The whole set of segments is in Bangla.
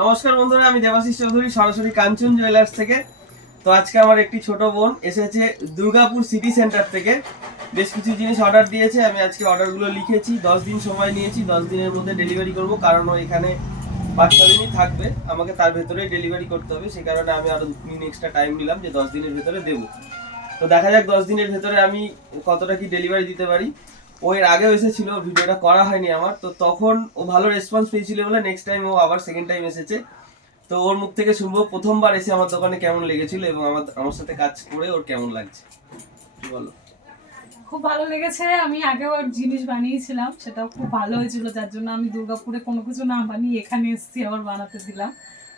নমস্কার বন্ধুরা, আমি দেবাশিস চৌধুরী, সরাসরি কাঞ্চন জুয়েলার্স থেকে। তো আজকে আমার একটি ছোট বোন এসেছে দুর্গাপুর সিটি সেন্টার থেকে। বেশ কিছু জিনিস অর্ডার দিয়েছে। আমি আজকে অর্ডারগুলো লিখেছি, 10 দিন সময় নিয়েছি। 10 দিনের মধ্যে ডেলিভারি করব, কারণ ও এখানে 5-6 দিনই থাকবে। আমাকে তার ভেতরেই ডেলিভারি করতে হবে, সেই কারণে আমি আরো 2 দিন এক্সট্রা টাইম নিলাম যে 10 দিনের ভেতরে দেবো। তো দেখা যাক 10 দিনের ভেতরে আমি কতটা কি ডেলিভারি দিতে পারি। ও এর আগেও এসেছিল, ভিডিওটা করা হয়নি আমার, তো তখন ও ভালো রেসপন্স পেয়েছিল বলে নেক্সট টাইম ও আবার সেকেন্ড টাইম এসেছে। তো ওর মুখ থেকে শুনবো প্রথমবার এসে আমার দোকানে কেমন লেগেছিল এবং আমার সাথে কাজ করে ওর কেমন লাগছে। বলো। খুব ভালো লেগেছে। আমি আগেও আর জিনিস বানিয়েছিলাম, সেটাও খুব ভালো হয়েছিল, যার জন্য আমি দুর্গাপুরে কোনো কিছু না বানিয়ে এখানে এসেছি, আবার বানাতে দিলাম।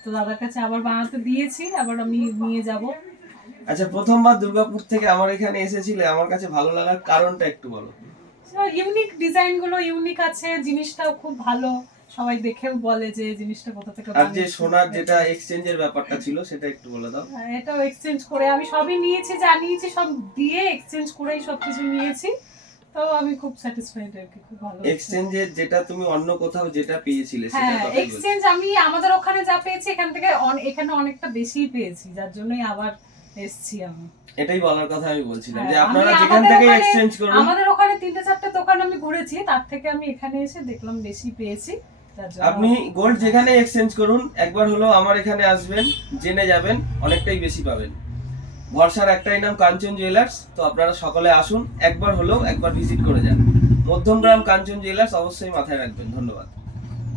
তো দাদার কাছে আবার বানাতে দিয়েছি, আবার আমি নিয়ে যাব। আচ্ছা, প্রথমবার দুর্গাপুর থেকে আমার এখানে এসেছিলে, আমার কাছে ভালো লাগার কারণটা একটু বলো। ইউনিক ডিজাইনগুলো ইউনিক আছে, জিনিসটাও খুব ভালো। সবাই দেখেও বলে যে জিনিসটা কোথা থেকে আর যে বানিয়েছো। সোনার যেটা এক্সচেঞ্জের ব্যাপারটা ছিল সেটা একটু বলে দাও। এটাও এক্সচেঞ্জ করে আমি সবই নিয়েছি, জানিয়েছি, সব দিয়ে এক্সচেঞ্জ করেই সবকিছু নিয়েছি। তো আমি খুব স্যাটিসফাইড আর কি, খুব ভালো। এক্সচেঞ্জের যেটা তুমি অন্য কোথাও যেটা পেয়েছিলে সেটা হ্যাঁ, কথাই বলছি। এক্সচেঞ্জ আমি আমাদের ওখানে যা পেয়েছি এখান থেকে এখানে অনেকটা বেশি পেয়েছি, যার জন্যই আবার এসেছি আমি। এটাই বলার কথা আমি বলছিলাম যে হ্যাঁ, আপনারা আমি যেখান আমাদের থেকে ওখানে এক্সচেঞ্জ করুন। আমাদের ওখানে 3-4টে দোকান আমি ঘুরেছি, তার থেকে আমি এখানে এসে দেখলাম বেশি পেয়েছি, যার জন্য। আপনি গোল্ড যেখানে এক্সচেঞ্জ করুন, একবার হলো আমার এখানে আসবেন, জেনে যাবেন অনেকটাই বেশি পাবেন। ভরসার একটাই নাম কাঞ্চন জুয়েলার্স। তো আপনারা সকলে আসুন, একবার ভিজিট করে যান। মধ্যমগ্রাম কাঞ্চন জুয়েলার্স অবশ্যই মাথায় রাখবেন। ধন্যবাদ।